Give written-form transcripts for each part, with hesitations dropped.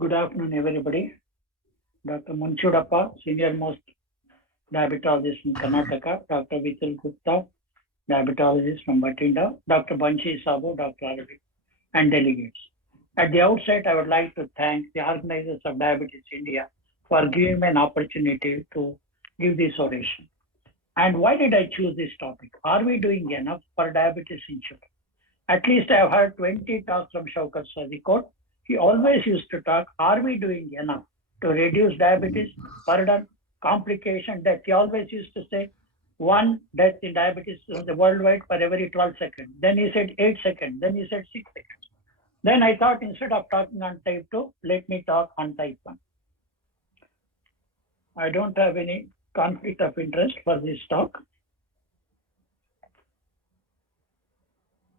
Good afternoon, everybody. Dr. Munchudappa, Senior Most Diabetologist in Karnataka, Dr. Vital Gupta, Diabetologist from Batinda, Dr. Banshi Sabu, Dr. Aravind, and delegates. At the outset, I would like to thank the organizers of Diabetes India for giving me an opportunity to give this oration. And why did I choose this topic? Are we doing enough for diabetes in children? At least I have heard 20 talks from Shaukat Sadiqot. He always used to talk, are we doing enough to reduce diabetes, burden, complication, death? He always used to say, one death in diabetes worldwide for every 12 seconds. Then he said 8 seconds. Then he said 6 seconds. Then I thought instead of talking on type 2, let me talk on type 1. I don't have any conflict of interest for this talk.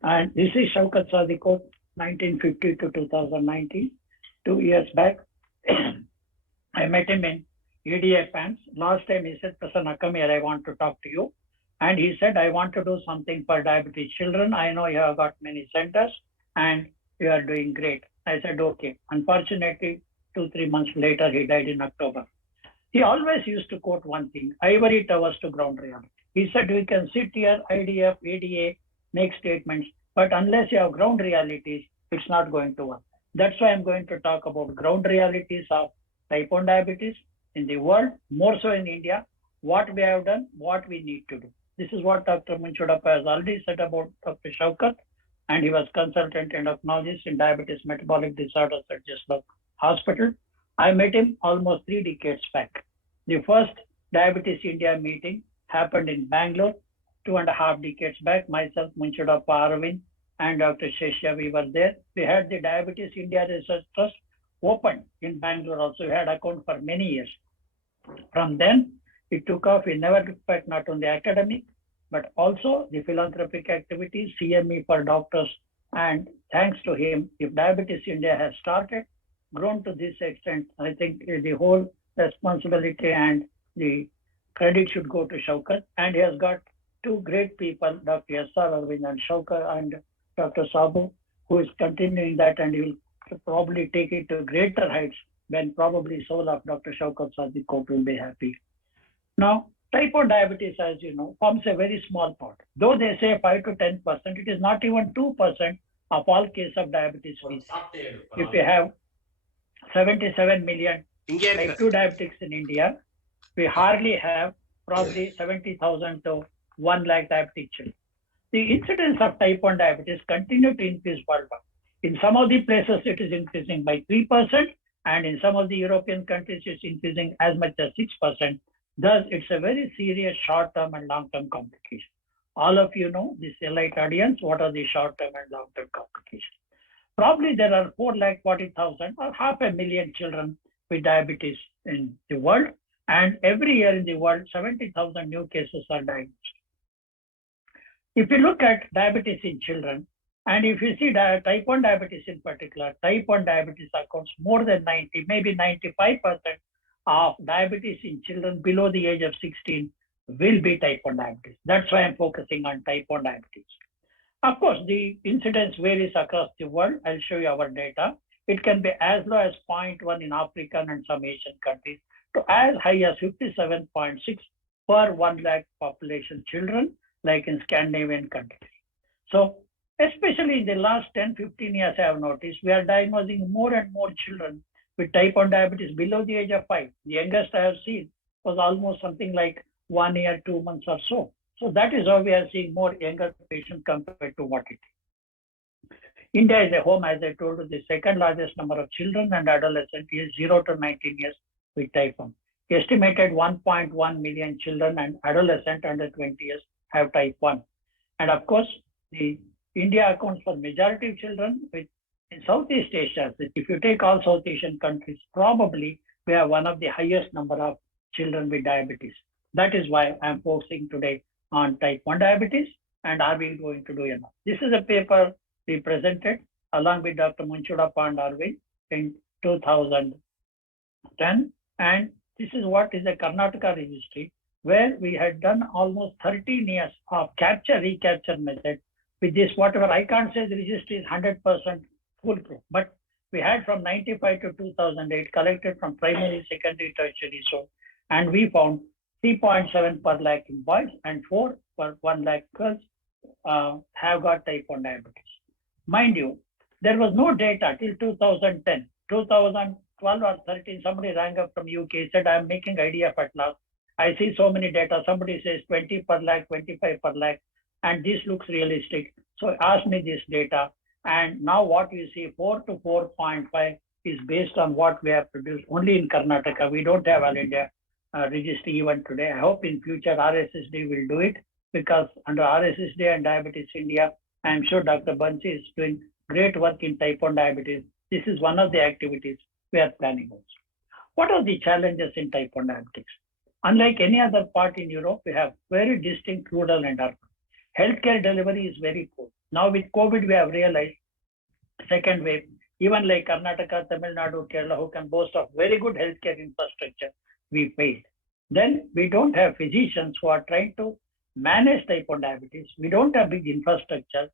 And this is Shaukat Sadiqot, 1950 to 2019, 2 years back. I met him in EDA pants. Last time he said, Prasannakumar, I want to talk to you. And he said, I want to do something for diabetes children. I know you have got many centers and you are doing great. I said, okay. Unfortunately, 2-3 months later, he died in October. He always used to quote one thing, ivory towers to ground reality. He said, we can sit here, IDF, EDA, make statements, but unless you have ground realities, it's not going to work. That's why I'm going to talk about ground realities of type 1 diabetes in the world, more so in India, what we have done, what we need to do. This is what Dr. Munchudappa has already said about Dr. Shaukat, and he was consultant endocrinologist in diabetes metabolic disorders at Jeslow Hospital. I met him almost 3 decades back. The first Diabetes India meeting happened in Bangalore 2.5 decades back. Myself, Munchudappa, Aravind, and Dr. Sheshya, we were there. We had the Diabetes India Research Trust opened in Bangalore also. We had account for many years. From then, it took off. We never looked back, not only academic, but also the philanthropic activities, CME for doctors. And thanks to him, if Diabetes India has started, grown to this extent, I think the whole responsibility and the credit should go to Shaukat. And he has got 2 great people, Dr. S.R. Aravind and Shaukat and Dr. Sabu, who is continuing that, and he will probably take it to greater heights when probably soul of Dr. Shaukat Sadiqot will be happy. Now, type 1 diabetes, as you know, forms a very small part. Though they say 5 to 10%, it is not even 2% of all cases of diabetes we see. If we have 77 million type 2 diabetics in India, we hardly have probably 70,000 to 1 lakh diabetic children. The incidence of type 1 diabetes continue to increase worldwide. In some of the places, it is increasing by 3%, and in some of the European countries, it's increasing as much as 6%. Thus, it's a very serious short-term and long-term complication. All of you know, this elite audience, what are the short-term and long-term complications? Probably there are 440,000 or 500,000 children with diabetes in the world, and every year in the world, 70,000 new cases are diagnosed. If you look at diabetes in children, and if you see type 1 diabetes in particular, type 1 diabetes accounts more than 90, maybe 95% of diabetes in children below the age of 16 will be type 1 diabetes. That's why I'm focusing on type 1 diabetes. Of course, the incidence varies across the world. I'll show you our data. It can be as low as 0.1 in African and some Asian countries to as high as 57.6 per 1 lakh population children, like in Scandinavian countries. So, especially in the last 10-15 years, I have noticed we are diagnosing more and more children with type 1 diabetes below the age of 5. The youngest I have seen was almost something like 1 year, 2 months or so. So that is how we are seeing more younger patients compared to what it is. India is a home, as I told you, the second largest number of children and adolescents is 0 to 19 years with type 1. Estimated 1.1 million children and adolescents under 20 years have type 1. And of course, the India accounts for majority of children with in Southeast Asia. If you take all South Asian countries, probably we have one of the highest number of children with diabetes. That is why I'm focusing today on type 1 diabetes, and are we going to do enough? This is a paper we presented along with Dr. Munchudappa and Arvind in 2010, and this is what is a Karnataka registry, where we had done almost 13 years of capture-recapture method. With this, whatever, I can't say the registry is 100% foolproof, but We had from 95 to 2008 collected from primary, secondary, tertiary source, and we found 3.7 per lakh in boys and 4 per 1 lakh girls have got type 1 diabetes. Mind you, there was no data till 2010. 2012 or 13, somebody rang up from UK, said, I'm making IDF at last. I see so many data. Somebody says 20 per lakh, 25 per lakh, and this looks realistic. So ask me this data. And now what you see, 4 to 4.5 is based on what we have produced only in Karnataka. We don't have All India registry even today. I hope in future RSSD will do it, because under RSSD and Diabetes India, I'm sure Dr. Bansi is doing great work in type 1 diabetes. This is one of the activities we are planning also. What are the challenges in type 1 diabetes? Unlike any other part in Europe, we have very distinct rural and urban. Healthcare delivery is very poor. Now with COVID, we have realized second wave, even like Karnataka, Tamil Nadu, Kerala, who can boast of very good healthcare infrastructure, we failed. Then we don't have physicians who are trying to manage type 1 diabetes. We don't have big infrastructure.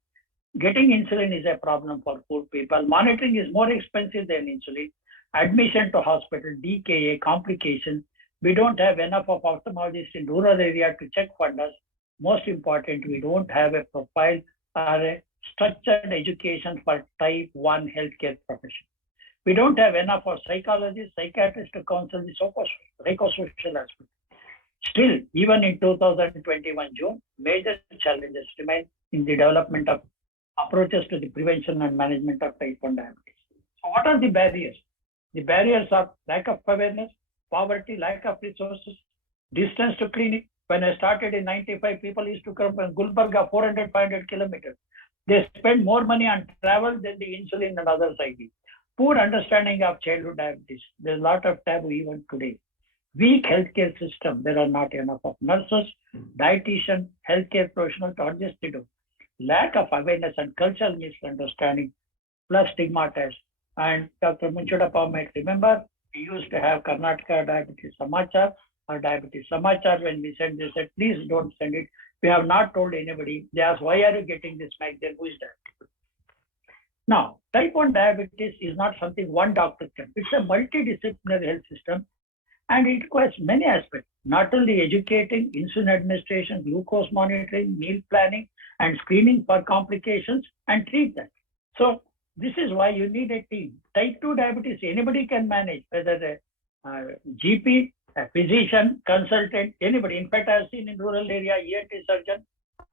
Getting insulin is a problem for poor people. Monitoring is more expensive than insulin. Admission to hospital, DKA, complications. We don't have enough of ophthalmologists in rural area to check funders. Most important, we don't have a profile or a structured education for type 1 healthcare profession. We don't have enough of psychologists, psychiatrists to counsel the psychosocial aspect. Still, even in 2021 June, major challenges remain in the development of approaches to the prevention and management of type 1 diabetes. So what are the barriers? The barriers are lack of awareness, poverty, lack of resources, distance to clinic. When I started in 95, people used to come from Gulbarga, 400, 500 kilometers. They spend more money on travel than the insulin and other side. Poor understanding of childhood diabetes. There's a lot of taboo even today. Weak healthcare system. There are not enough of nurses, dietitian, healthcare professionals to adjust it. Lack of awareness and cultural misunderstanding, plus stigmatized. And Dr. Munchudappa might remember, we used to have Karnataka Diabetes Samachar or Diabetes Samachar. When we sent, they said, please don't send it. We have not told anybody. They asked, why are you getting this magazine? Who is that? Now, type 1 diabetes is not something one doctor can. It's a multidisciplinary health system, and it requires many aspects, not only educating, insulin administration, glucose monitoring, meal planning, and screening for complications and treat that. So this is why you need a team. Type 2 diabetes, anybody can manage, whether a GP, a physician, consultant, anybody. In fact, I've seen in rural area, ENT surgeon,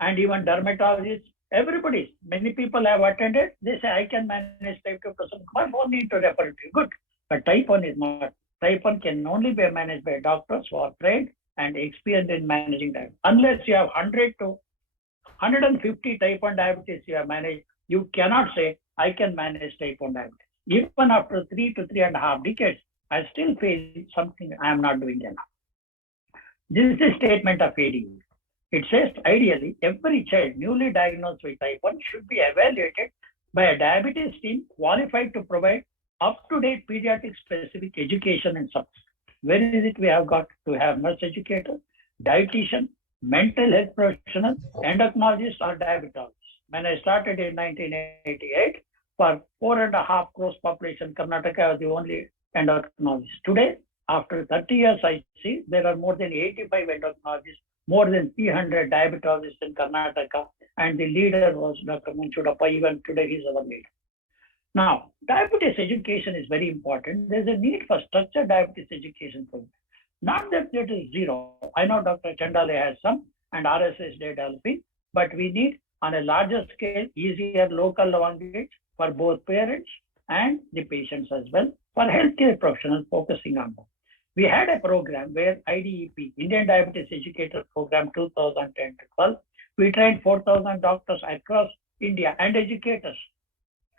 and even dermatologists, everybody. Many people have attended. They say, I can manage type 2 Prasannakumar, no need to refer to you. Good. But type 1 is not. Type 1 can only be managed by doctors who are trained and experienced in managing diabetes. Unless you have 100 to 150 type 1 diabetes you have managed, you cannot say, I can manage type 1 diabetes. Even after 3 to 3.5 decades, I still feel something I am not doing enough. This is a statement of ADU. It says, ideally, every child newly diagnosed with type 1 should be evaluated by a diabetes team qualified to provide up-to-date pediatric specific education and support. Where is it we have got to have nurse educator, dietitian, mental health professional, endocrinologist or diabetologist? When I started in 1988, for 4.5 crores population, Karnataka was the only endocrinologist. Today, after 30 years, I see there are more than 85 endocrinologists, more than 300 diabetologists in Karnataka, and the leader was Dr. Munchudappa. Even today, he's our leader. Now, diabetes education is very important. There's a need for structured diabetes education program. Not that it is zero. I know Dr. Chandale has some and RSS developing, but we need on a larger scale, easier local language for both parents and the patients as well, for healthcare professionals focusing on them. We had a program where IDEP, Indian Diabetes Educator Program 2010 to 12, we trained 4,000 doctors across India and educators.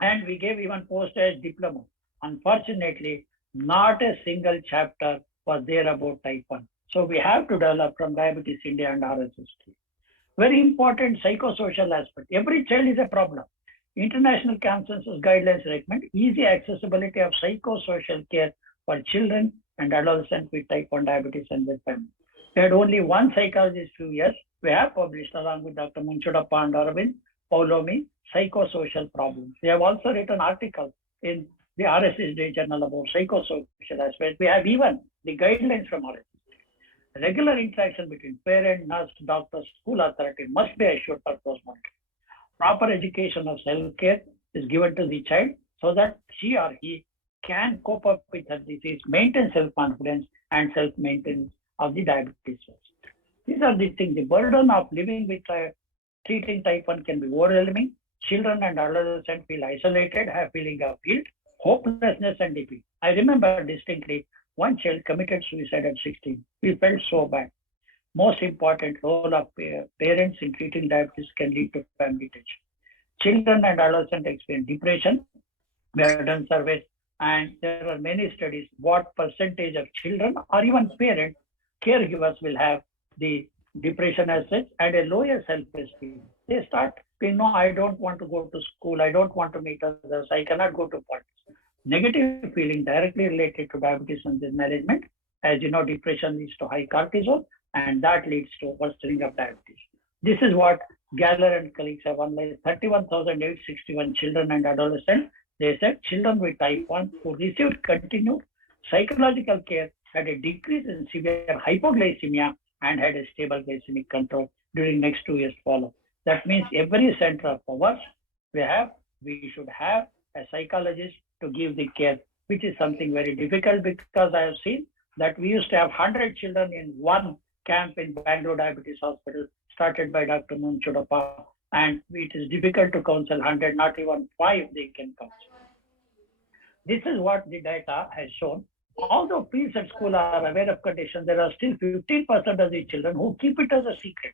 And we gave even post-age diploma. Unfortunately, not a single chapter was there about type 1. So we have to develop from Diabetes India and RSST. Very important psychosocial aspect. Every child is a problem. International consensus guidelines recommend easy accessibility of psychosocial care for children and adolescents with type 1 diabetes and their family. We had only one psychologist few years. We have published along with Dr. Munchudappa and Arvind Paulomi, psychosocial problems. We have also written articles in the RSSD journal about psychosocial aspects. We have even the guidelines from RSSD. Regular interaction between parent, nurse, doctor, school authority must be assured for close monitoring. Proper education of self-care is given to the child so that she or he can cope up with her disease, maintain self-confidence and self-maintenance of the diabetes. These are the things. The burden of living with treating type 1 can be overwhelming. Children and adolescents feel isolated, have feeling of guilt, hopelessness and defeat. I remember distinctly one child committed suicide at 16. We felt so bad. Most important role of parents in treating diabetes can lead to family tension. Children and adolescents experience depression. We have done surveys and there are many studies what percentage of children or even parents, caregivers will have the depression as such and a lower self-esteem. They start saying, no, I don't want to go to school, I don't want to meet others, I cannot go to parties. Negative feeling directly related to diabetes and disease management. As you know, depression leads to high cortisol and that leads to worsening of diabetes. This is what Galler and colleagues have analyzed 31,861 children and adolescents. They said children with type 1 who received continued psychological care had a decrease in severe hypoglycemia and had a stable glycemic control during next 2 years follow. That means every center of ours, we should have a psychologist to give the care, which is something very difficult because I have seen that we used to have 100 children in one camp in Bangalore Diabetes Hospital, started by Dr. Munchudappa, and it is difficult to counsel 100, not even 5 they can counsel. This is what the data has shown. Although peers at school are aware of conditions, there are still 15% of the children who keep it as a secret.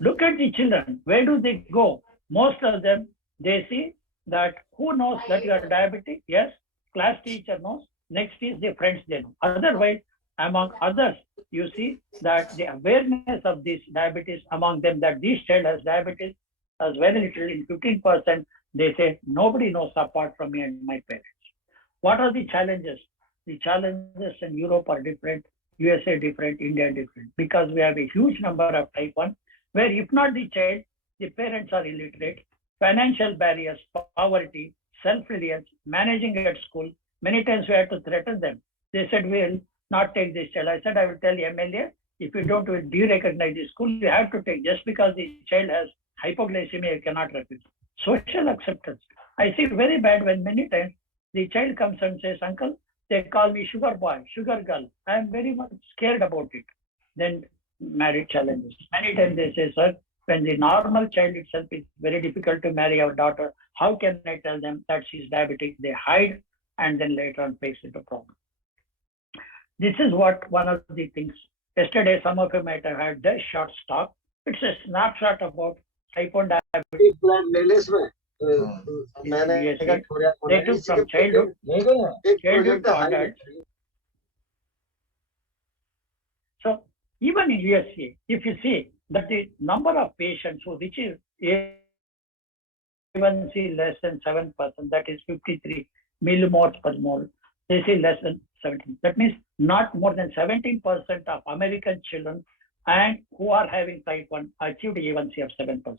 Look at the children. Where do they go? Most of them, they see that who knows that you are diabetic? Yes, class teacher knows. Next is the friends they know. Otherwise, among others, you see that the awareness of this diabetes among them, that this child has diabetes, as very little in 15%, they say nobody knows apart from me and my parents. What are the challenges? The challenges in Europe are different, USA different, India different, because we have a huge number of type 1, where if not the child, the parents are illiterate, financial barriers, poverty, self-reliance, managing at school. Many times we had to threaten them. They said, we'll not take this child. I said, I will tell the MLA, if you don't de-recognize the school, you have to take. Just because the child has hypoglycemia, you cannot refuse. Social acceptance. I see very bad when many times the child comes and says, uncle, they call me sugar boy, sugar girl. I am very much scared about it. Then marriage challenges. Many times they say, sir, when the normal child itself is very difficult to marry our daughter, how can I tell them that she's diabetic? They hide and then later on face into problem. This is what one of the things. Yesterday, some of you might have had the short talk. It's a snapshot about type 1 diabetes. They took from childhood to adult. So even in USA, if you see that the number of patients who reach A1C less than 7%, that is 53 millimoles per mole, they see less than 17. That means not more than 17% of American children and who are having type 1 achieved A1C of 7%.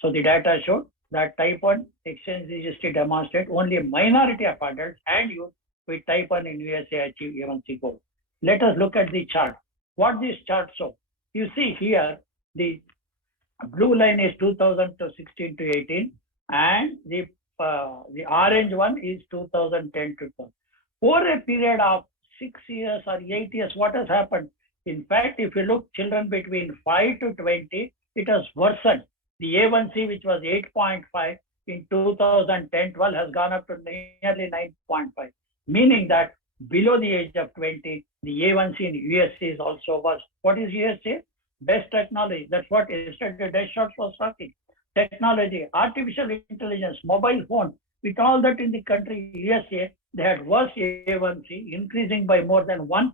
So the data showed that type 1 exchange registry demonstrate only a minority of adults and youth with type 1 in USA achieve A1C goal. Let us look at the chart. What this chart shows? You see here, the blue line is 2016 to 18 and the orange one is 2010 to 12. Over a period of 6 years or 8 years, what has happened? In fact, if you look children between 5 to 20, it has worsened. The A1C, which was 8.5 in 2010-12, has gone up to nearly 9.5, meaning that below the age of 20, the A1C in USA is also worse. What is USA? Best technology. That's what yesterday Descharts was talking. Technology, artificial intelligence, mobile phone. With all that in the country, USA, they had worse A1C, increasing by more than 1%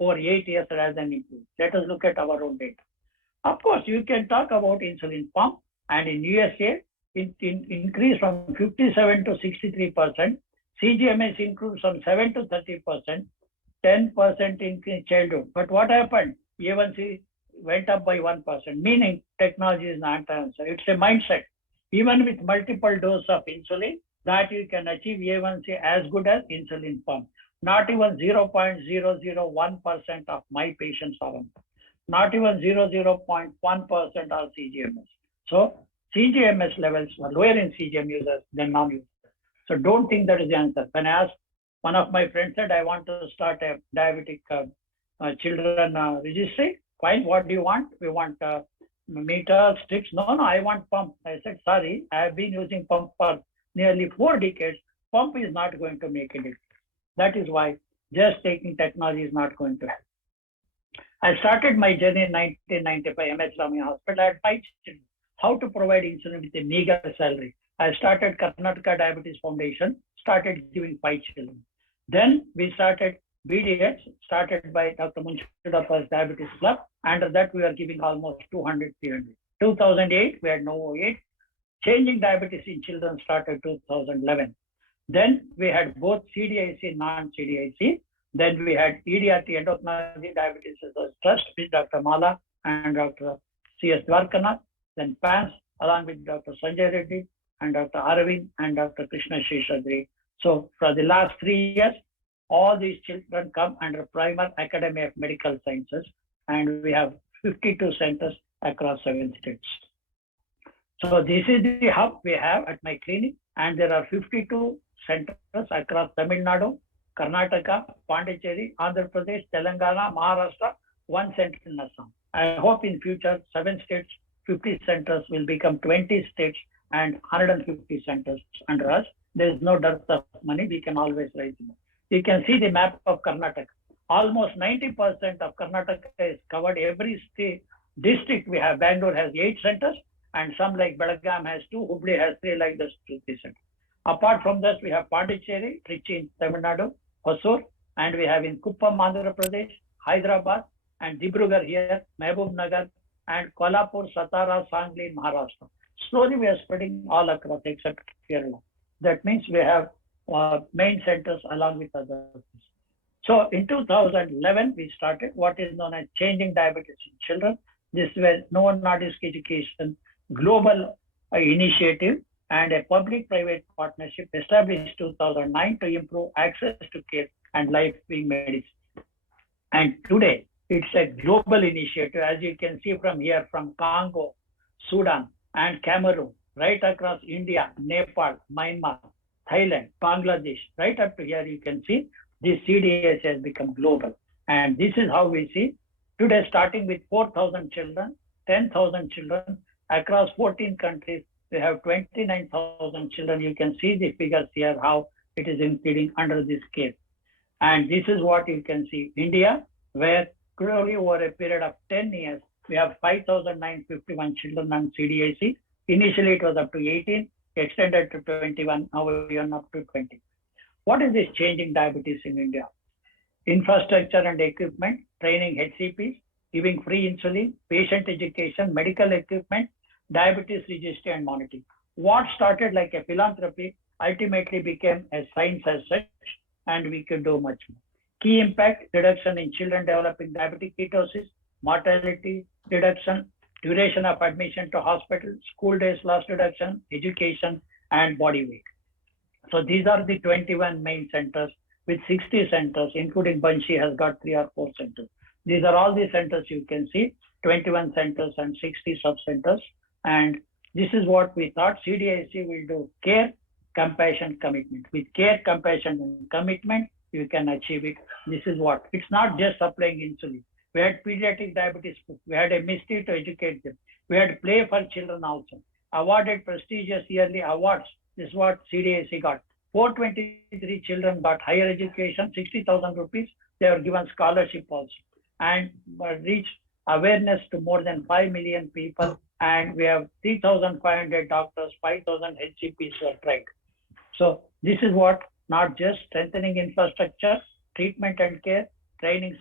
over 8 years rather than improving. Let us look at our own data. Of course, you can talk about insulin pump, and in USA, it increased from 57 to 63%. CGMs increased from 7 to 30%, 10% in childhood. But what happened? A1C went up by 1%, meaning technology is not the answer. It's a mindset. Even with multiple doses of insulin, that you can achieve A1C as good as insulin pump. Not even 0.001% of my patients are on. Not even 0.1% are CGMs. So CGMS levels were lower in CGM users than non-users. So don't think that is the answer. When I asked, one of my friends said, I want to start a diabetic children registry. Fine, what do you want? We want meter, strips. No, I want pump. I said, sorry, I have been using pump for nearly 4 decades. Pump is not going to make it. That is why just taking technology is not going to help. I started my journey in 1995, MS Ramya Hospital. I had 5 children. How to provide insulin with a meager salary. I started Karnataka Diabetes Foundation, started giving 5 children. Then we started BDS, started by Dr. Munshidappa's Diabetes Club. Under that, we are giving almost 200, 300. 2008, we had no 08. Changing diabetes in children started 2011. Then we had both CDIC, non-CDIC. Then we had EDRT, Endocrinology Diabetes Research Trust, with Dr. Mala and Dr. C.S. Dwarkanath. Then PANS, along with Dr. Sanjay Reddy and Dr. Aravind and Dr. Krishna Sheshadri. So for the last 3 years, all these children come under Primer Academy of Medical Sciences, and we have 52 centers across 7 states. So this is the hub we have at my clinic, and there are 52 centers across Tamil Nadu, Karnataka, Pondicherry, Andhra Pradesh, Telangana, Maharashtra, 1 center in Assam. I hope in future 7 states, 50 centers will become 20 states and 150 centers under us. There is no dearth of money. We can always raise more. You can see the map of Karnataka. Almost 90% of Karnataka is covered. Every state district we have. Bangalore has 8 centers, and some like Belgaum has 2, Hubli has 3, like this 2, 3 centers. Apart from this, we have Pondicherry, Trichy in Tamil Nadu, Hosur, and we have in Kuppam, Andhra Pradesh, Hyderabad, and Dibrugarh here, Mehboob Nagar, and Kolhapur, Satara, Sangli, Maharashtra. Slowly we are spreading all across except Kerala. That means we have main centers along with others. So in 2011, we started what is known as Changing Diabetes in Children. This was Novo Nordisk Education Global Initiative and a public-private partnership established 2009 to improve access to care and life-saving medicine. And today, it's a global initiative, as you can see from here, from Congo, Sudan, and Cameroon, right across India, Nepal, Myanmar, Thailand, Bangladesh, right up to here, you can see this CDS has become global. And this is how we see today, starting with 4,000 children, 10,000 children across 14 countries. We have 29,000 children. You can see the figures here, how it is including under this care. And this is what you can see. India, where clearly over a period of 10 years, we have 5,951 children on CDIC. Initially, it was up to 18, extended to 21, now we are up to 20. What is this changing diabetes in India? Infrastructure and equipment, training HCPs, giving free insulin, patient education, medical equipment, diabetes registry and monitoring. What started like a philanthropy ultimately became a science as such, and we could do much more. Key impact, reduction in children developing diabetic ketosis, mortality reduction, duration of admission to hospital, school days loss reduction, education, and body weight. So these are the 21 main centers with 60 centers, including Banshi has got 3 or 4 centers. These are all the centers you can see, 21 centers and 60 sub-centers. And this is what we thought CDIC will do: care, compassion, commitment. With care, compassion, and commitment, you can achieve it. This is what, it's not just supplying insulin. We had pediatric diabetes, we had a mystery to educate them. We had play for children also. Awarded prestigious yearly awards. This is what CDIC got. 423 children got higher education, 60,000 rupees. They were given scholarship also. And reached awareness to more than 5 million people. And we have 3,500 doctors, 5,000 HCPs were trained. So this is what, not just strengthening infrastructure, treatment and care, training,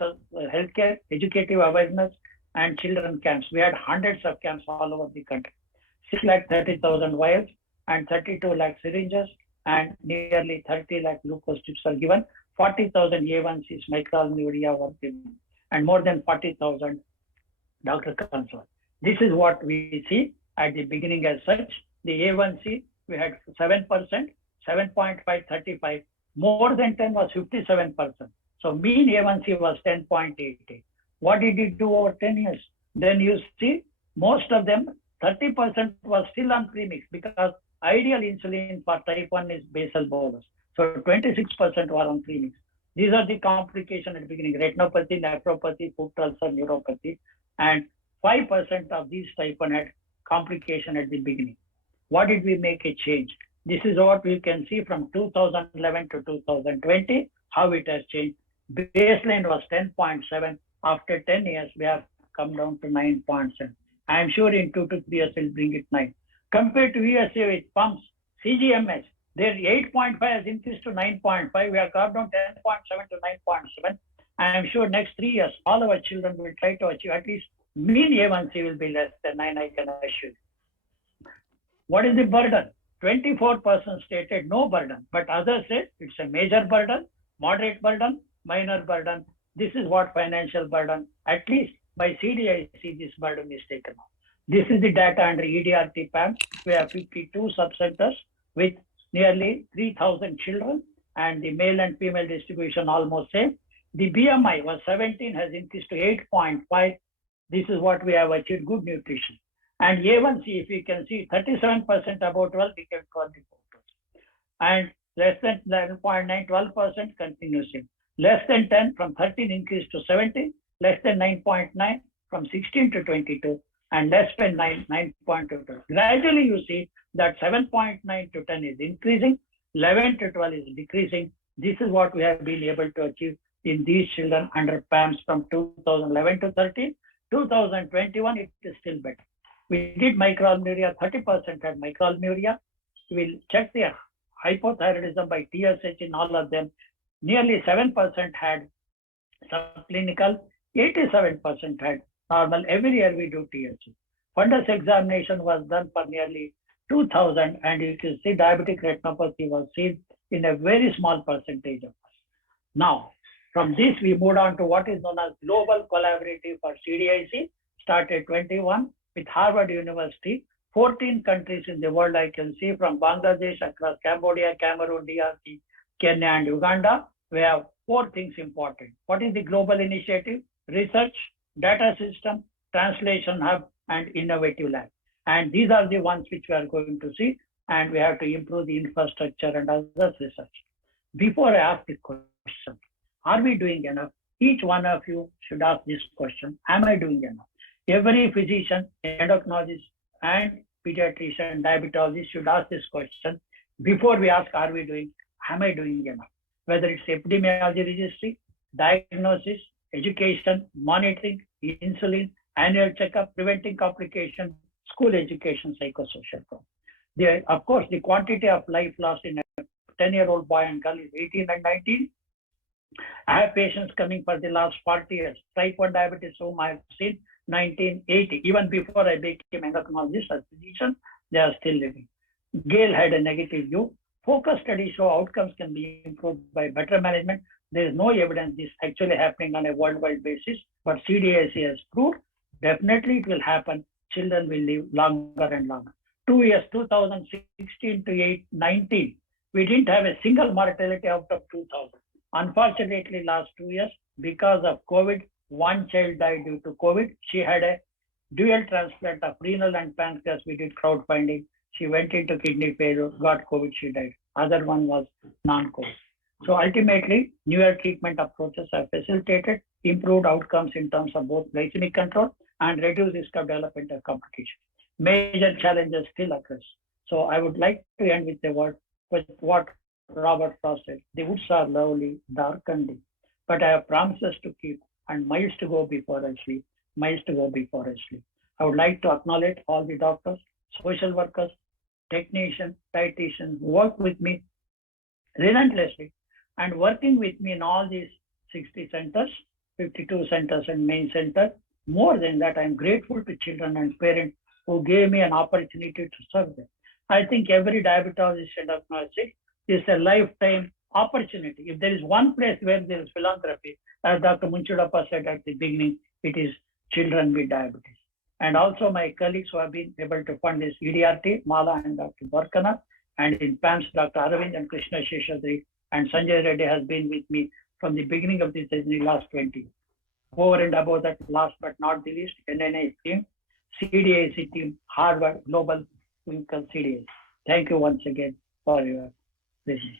healthcare, educative awareness, and children camps. We had hundreds of camps all over the country. 630,000 vials and 32 lakh syringes and nearly 30 lakh glucose strips are given. 40,000 A1Cs, microalbuminuria were given, and more than 40,000 doctor consults. This is what we see at the beginning as such. The A1C, we had 7%, 7.5, 35. More than 10 was 57%. So mean A1C was 10.88. What did it do over 10 years? Then you see most of them, 30% was still on premix because ideal insulin for type 1 is basal bolus. So 26% were on premix. These are the complications at the beginning: retinopathy, nephropathy, foot ulcer, neuropathy, and 5% of these type 1 had complication at the beginning. What did we make a change? This is what we can see from 2011 to 2020, how it has changed. Baseline was 10.7. After 10 years, we have come down to 9.7. I am sure in 2 to 3 years, we'll bring it 9. Compared to USA with pumps, CGMS, their 8.5 has increased to 9.5. We have come down 10.7 to 9.7. I am sure next 3 years, all our children will try to achieve at least mean A1C will be less than 9, I can assure. What is the burden? 24% stated no burden, but others say it's a major burden, moderate burden, minor burden. This is what financial burden, at least by CDIC, this burden is taken off. This is the data under EDRT PAMS. We have 52 subcenters with nearly 3,000 children, and the male and female distribution almost same. The BMI was 17, has increased to 8.5. This is what we have achieved, good nutrition. And A1C, if you can see, 37% above 12 became 24%. And less than 11.9, 12% continuously. Less than 10 from 13 increased to 17, less than 9.9 from 16 to 22, and less than 9.2. Gradually you see that 7.9 to 10 is increasing, 11 to 12 is decreasing. This is what we have been able to achieve in these children under PAMS from 2011 to 13. 2021, it is still better. We did microalbuminuria, 30% had microalbuminuria. We'll check the hypothyroidism by TSH in all of them. Nearly 7% had subclinical, 87% had normal. Every year we do TSH. Fundus examination was done for nearly 2,000, and you can see diabetic retinopathy was seen in a very small percentage of us. Now, from this, we moved on to what is known as Global Collaborative for CDIC, started 21 with Harvard University. 14 countries in the world I can see, from Bangladesh across Cambodia, Cameroon, DRC, Kenya, and Uganda. We have 4 things important. What is the global initiative? Research, data system, translation hub, and innovative lab. And these are the ones which we are going to see, and we have to improve the infrastructure and other research. Before I ask the question, are we doing enough? Each one of you should ask this question: am I doing enough? Every physician, endocrinologist, and pediatrician, diabetologist should ask this question before we ask, are we doing, am I doing enough? Whether it's epidemiology registry, diagnosis, education, monitoring, insulin, annual checkup, preventing complications, school education, psychosocial program. Of course, the quantity of life lost in a 10-year-old boy and girl is 18 and 19. I have patients coming for the last 40 years. Type 1 diabetes, whom I have seen 1980. Even before I became endocrinologist as physician, they are still living. Gail had a negative view. Focus studies show outcomes can be improved by better management. There is no evidence this actually happening on a worldwide basis, but CDIC has proved definitely it will happen. Children will live longer and longer. 2 years, 2016 to 19, we didn't have a single mortality out of 2,000. Unfortunately, last 2 years, because of COVID, one child died due to COVID. She had a dual transplant of renal and pancreas. We did crowdfunding. She went into kidney failure, got COVID, she died. Other one was non-COVID. So ultimately, newer treatment approaches have facilitated improved outcomes in terms of both glycemic control and reduced risk of development of complications. Major challenges still occur. So I would like to end with the word with what Robert Frost said: the woods are lovely, dark and deep, but I have promises to keep and miles to go before I sleep, miles to go before I sleep. I would like to acknowledge all the doctors, social workers, technicians, dietitians who work with me relentlessly and working with me in all these 60 centers, 52 centers and main center. More than that, I'm grateful to children and parents who gave me an opportunity to serve them. I think every diabetologist and endocrinologist is a lifetime opportunity. If there is one place where there is philanthropy, as Dr. Munchudappa said at the beginning, it is children with diabetes. And also my colleagues who have been able to fund this EDRT, Mala and Dr. Barkana, And in PAMS, Dr. Aravind and Krishna Sheshadri and Sanjay Reddy has been with me from the beginning of this journey last 20. Over and above that, last but not the least, NNA team, CDAC team, Harvard Global Clinical CDAC. Thank you once again for your listening.